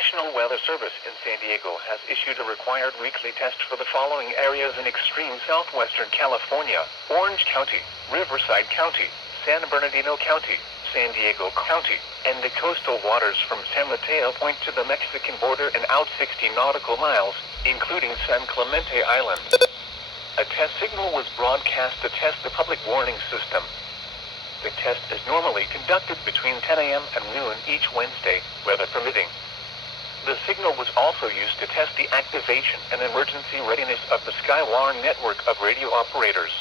National Weather Service in San Diego has issued a required weekly test for the following areas in extreme southwestern California: Orange County, Riverside County, San Bernardino County, San Diego County, and the coastal waters from San Mateo Point to the Mexican border and out 60 nautical miles, including San Clemente Island. A test signal was broadcast to test the public warning system. The test is normally conducted between 10 a.m. and noon each Wednesday, weather permitting. The signal was also used to test the activation and emergency readiness of the Skywarn network of radio operators.